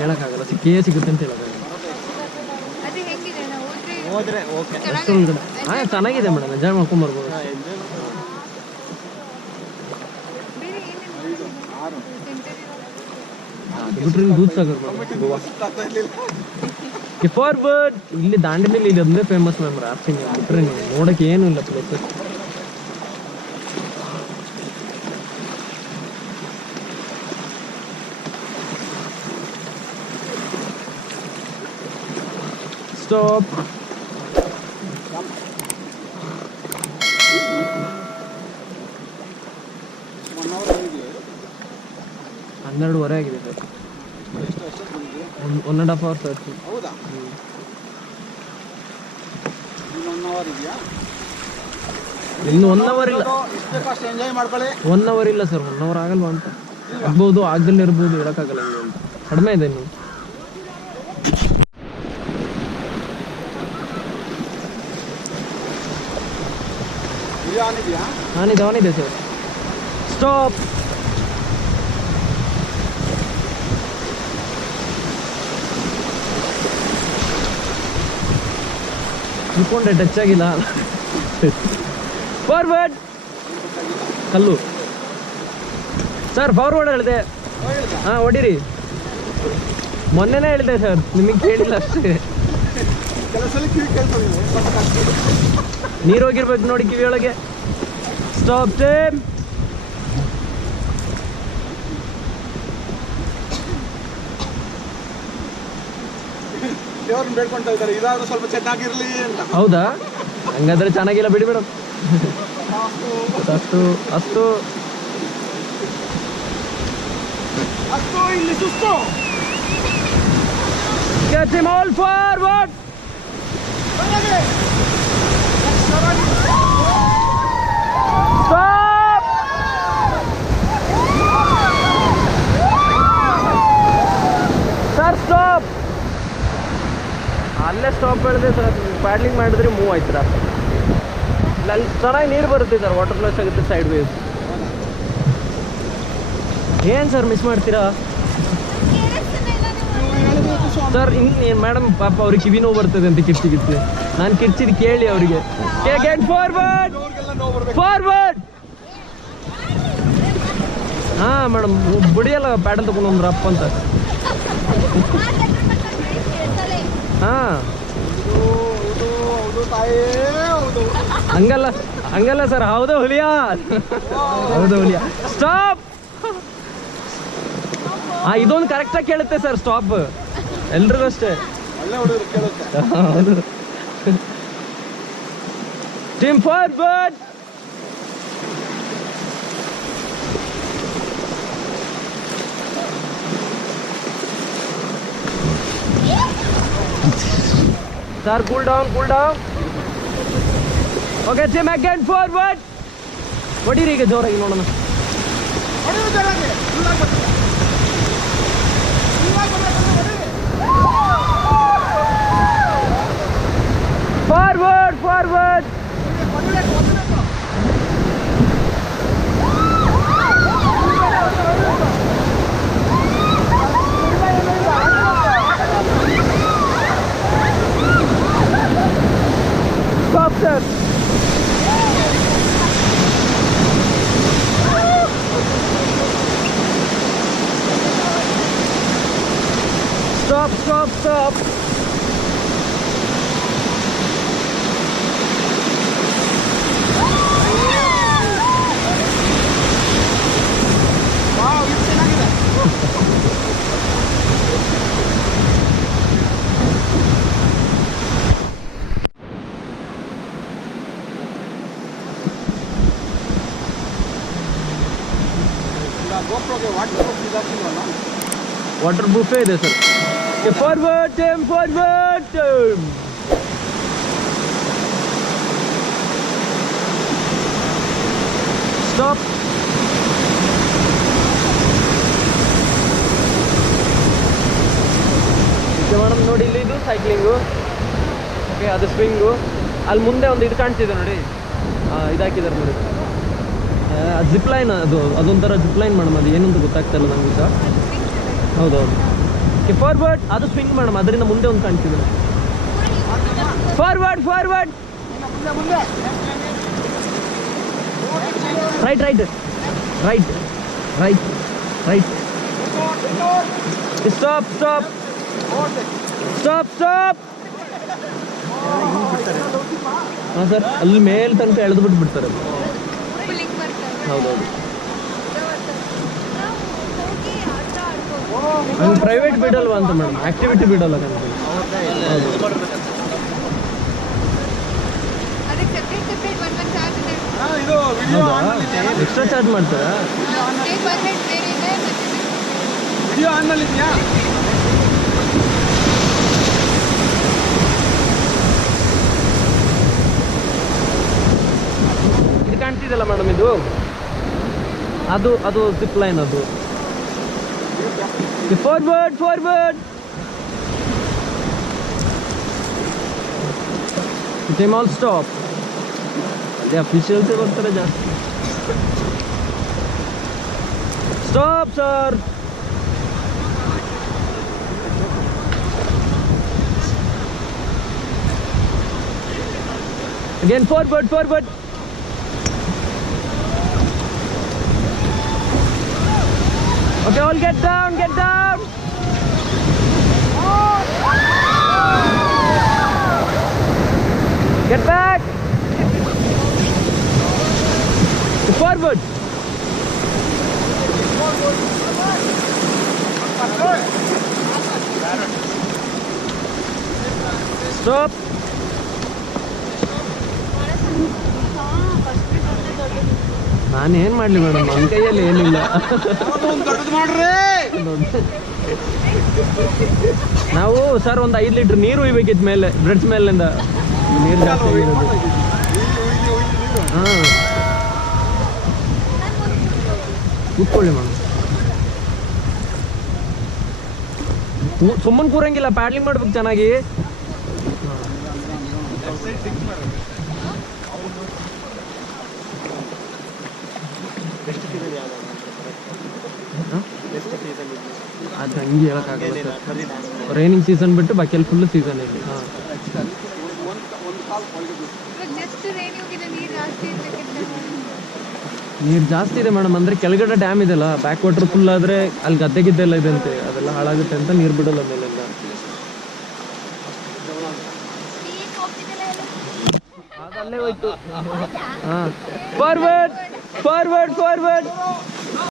ಹೇಳಕ್ಕಾಗಲ್ಲ, ಸಿಕ್ಕೇ ಸಿಗುತ್ತೆ ಅಂತ ಹೇಳಕ್ಕಾಗಲ್ಲ. ಹಾಂ ಚೆನ್ನಾಗಿದೆ ಮೇಡಮ್, ಎಂಜಾಯ್ ಮಾಡ್ಕೊಂಬರ್ಬೋದು. ಬಿಟ್ರೆ ದೂದ್ಸಾಗರ್ ಗೋವಾ. ಫಾರ್ವರ್ಡ್ ಇಲ್ಲಿ ದಾಂಡೇಲಿ ಇಲ್ಲಿ ಒಂದೇ ಫೇಮಸ್ ಮ್ಯಾಮ್ ರಾಫ್ಟಿಂಗ್. ಬಿಟ್ರೆ ನೀವು ನೋಡೋಕೆ ಏನೂ ಇಲ್ಲ ಪ್ಲೇಸ್. ಸ್ಟಾಪ್. 12:30 ಆಗಿದೆ ಸರ್. 1.5 hours sir. ಹೌದಾ? ಇನ್ನು 1 hour ಇಲ್ಲ. ಎಂಜಾಯ್ ಮಾಡ್ಕೊಳ್ಳಿ. 1 hour ಇಲ್ಲ ಸರ್. 1 hour ಆಗಲ್ವಾ ಅಂತ. ಆಗ್ಬೋದು, ಆಗದಲ್ಲೇ ಇರ್ಬೋದು, ಹೇಳಕ್ಕಾಗಲ್ಲ. ಕಡಿಮೆ ಇದೆ ಇನ್ನು. ಆನಿದೆ ಸರ್. ಸ್ಟಾಪ್. ಇಟ್ಕೊಂಡೆ ಟಚ್ ಆಗಿಲ್ಲ. ಫಾರ್ವರ್ಡ್. ಕಲ್ಲು ಸರ್, ಫಾರ್ವರ್ಡ್ ಹೇಳಿದೆ. ಹಾಂ ಹೊಡೀರಿ. ಮೊನ್ನೆನೇ ಹೇಳಿದೆ ಸರ್, ನಿಮಗೆ ಕೇಳಿಲ್ಲ ಅಷ್ಟೇ. ನೀರು ಹೋಗಿರ್ಬೇಕು ನೋಡಿ ಕಿವಿ ಒಳಗೆ. Stop time. ಬೇಡ್ಕೊಂತ ಇದ್ದಾರೆ ಇದಾದ್ರೂ ಸ್ವಲ್ಪ ಚೆನ್ನಾಗಿರ್ಲಿ ಅಂತ. ಹೌದಾ? ಹಂಗಾದ್ರೆ ಚೆನ್ನಾಗಿಲ್ಲ ಬಿಡಿ ಮೇಡಮ್. ಅಷ್ಟು ಅಷ್ಟು ಅಷ್ಟು ಇಲ್ಲಿ ಸುಸ್ತು. Get him all forward. Stop. Sir stop. ಅಲ್ಲೇ ಸ್ಟಾಪ್ ಹೇಳಿದೆ ಸರ್. ಪ್ಯಾಡ್ಲಿಂಗ್ ಮಾಡಿದ್ರೆ ಮೂವ್ ಆಯ್ತು. ಅಲ್ಲಿ ಚೆನ್ನಾಗಿ ನೀರು ಬರುತ್ತೆ ಸರ್, ವಾಟರ್ ಫ್ಲಶ್ ಆಗುತ್ತೆ ಸೈಡ್ ವೇಸ್. ಏನು ಸರ್ ಮಿಸ್ ಮಾಡ್ತೀರಾ ಸರ್? ಇನ್ನೇನು ಮೇಡಮ್ ಪಾಪ ಅವ್ರಿಗೆ ಕಿವಿ ನೋವು ಬರ್ತದೆ ಅಂತ ಕಿರ್ಚಿ ನಾನು ಕಿರ್ಚಿದ್ ಕೇಳಿ ಅವರಿಗೆ. Get forward, forward. ಹಾಂ ಮೇಡಮ್, ಬಿಡಿಯಲ್ಲ ಪ್ಯಾಡಲ್ ತಗೊಂಡು ಒಂದು ರಪ್ ಅಂತ. ಹಾಂ ಹಂಗಲ್ಲ ಹಂಗಲ್ಲ ಸರ್. ಹೌದಾ ಹುಲಿಯಾ? ಹೌದಾ ಹುಲಿಯಾ? ಸ್ಟಾಪ್. ಹಾಂ ಇದೊಂದು ಕರೆಕ್ಟಾಗಿ ಕೇಳುತ್ತೆ ಸರ್ ಸ್ಟಾಪ್. ಎಲ್ರಿಗೂ ಅಷ್ಟೇ. ಹೌದು. Team forward. Sir, cool down, cool down. Okay, team again forward. ಹೊಡೀರಿ ಈಗ ಜೋರಾಗಿ ನೋಡೋಣ. Forward, forward. Stop, sir. Stop, stop, stop. Wow, ಇದು ಚೆನ್ನಾಗಿದೆ. ಗೋಪ್ರೋಗೆ ವಾಟರ್ ಬುಫೆ ಇದೆ sir. Forward time, forward time. Stop. Madam ನೋಡಿ, ಇಲ್ಲಿ ಇದು ಸೈಕ್ಲಿಂಗು. ಓಕೆ, ಅದು ಸ್ವಿಂಗು. ಅಲ್ಲಿ ಮುಂದೆ ಒಂದು ಇದು ಕಾಣ್ತಿದೆ ನೋಡಿ, ಇದಾಕಿದ್ದಾರೆ ನೋಡಿ, ಜಿಪ್ ಲೈನ್. ಅದೊಂಥರ ಜಿಪ್ ಲೈನ್ ಮೇಡಮ್. ಅದು ಏನಂತ ಗೊತ್ತಾಗ್ತಾ ಇಲ್ಲ ನನಗೆ. ಹೌದೌದು. ಫಾರ್ವರ್ಡ್, ಅದು ಸ್ವಿಂಗ್ ಮೇಡಮ್, ಅದರಿಂದ ಮುಂದೆ ಒಂದು ಕಾಣ್ತಿದೆ. ಫಾರ್ವರ್ಡ್ ಫಾರ್ವರ್ಡ್, ಮುಂದೆ right right right right right, stop stop stop stop. ಹಾಂ ಸರ್, ಅಲ್ಲಿ ಮೇಲ್ ತನಕ ಎಳೆದು ಬಿಟ್ಬಿಡ್ತಾರೆ. ಹೌದೌದು, ಹಂಗೆ ಪ್ರೈವೇಟ್ ಬಿಡಲ್ವಾ ಅಂತ ಮೇಡಮ್, ಆಕ್ಟಿವಿಟಿ ಬಿಡಲ್ಲ ಕಂಪ್ನಿ. ಹೌದು, ಇದು ವಿಡಿಯೋ ಆನ್ ಎಕ್ಸ್ಟ್ರಾ ಚಾರ್ಜ್ ಮಾಡ್ತಾರಾ? ವಿಡಿಯೋ ಆನ್ ನಲ್ಲಿ ಇದೆಯಾ? ಇದು ಕಾಣ್ತಿದೆಯಲ್ಲ ಮೇಡಮ್, ಇದು ಅದು ಅದು ಜಿಪ್ ಲೈನ್. ಅದು forward forward, time all stop. ಅದೇ ಅಫಿಷಿಯಲ್ಸ್ ಬರ್ತಾರೆ ಜಾಸ್ತಿ. Stop sir. Again forward forward. Okay, all get down, get down. Get back. Forward. Stop. ನಾನೇನು ಮಾಡಲಿ ಮೇಡಮ್, ನನ್ನ ಕೈಯಲ್ಲಿ ಏನಿಲ್ಲ. ನಾವು ಸರ್ ಒಂದು 5 ಲೀಟ್ರ್ ನೀರು ಒಯ್ಬೇಕಿತ್ತು ಮೇಲೆ, ಬ್ರೆಡ್ಸ್ ಮೇಲಿಂದ ನೀರು ಜಾಸ್ತಿ ಆಗಿರೋದು. ಹಾಂ, ಕೂತ್ಕೊಳ್ಳಿ ಮೇಡಮ್, ಸುಮ್ಮನೆ ಕೂರಂಗಿಲ್ಲ, ಪ್ಯಾಡ್ಲಿಂಗ್ ಮಾಡ್ಬೇಕು ಚೆನ್ನಾಗಿ. ಅದು ಹಂಗೆ ಹೇಳೋಕ್ಕಾಗಲ್ಲ ಸರ್, ರೈನಿಂಗ್ ಸೀಸನ್ ಬಿಟ್ಟು ಬಾಕಿಯಲ್ಲಿ ಫುಲ್ ಸೀಸನ್ ಇದೆ. ಹಾಂ, ನೀರು ಜಾಸ್ತಿ ಇದೆ ಮೇಡಮ್, ಅಂದರೆ ಕೆಳಗಡೆ ಡ್ಯಾಮ್ ಇದೆಲ್ಲ, ಬ್ಯಾಕ್ ವಾಟರ್ ಫುಲ್ ಆದರೆ ಅಲ್ಲಿ ಗದ್ದೆ ಗಿದ್ದೆಲ್ಲ ಇದೆ ಅಂತೆ, ಅದೆಲ್ಲ ಹಾಳಾಗುತ್ತೆ ಅಂತ ನೀರು ಬಿಡೋಲ್ಲ ಮೇಲೆಲ್ಲ. ಅದಲ್ಲೇ ಹೋಯ್ತು. ಹಾಂ, ಫಾರ್ವರ್ಡ್ ಫಾರ್ವರ್ಡ್ ಫಾರ್ವರ್ಡ್.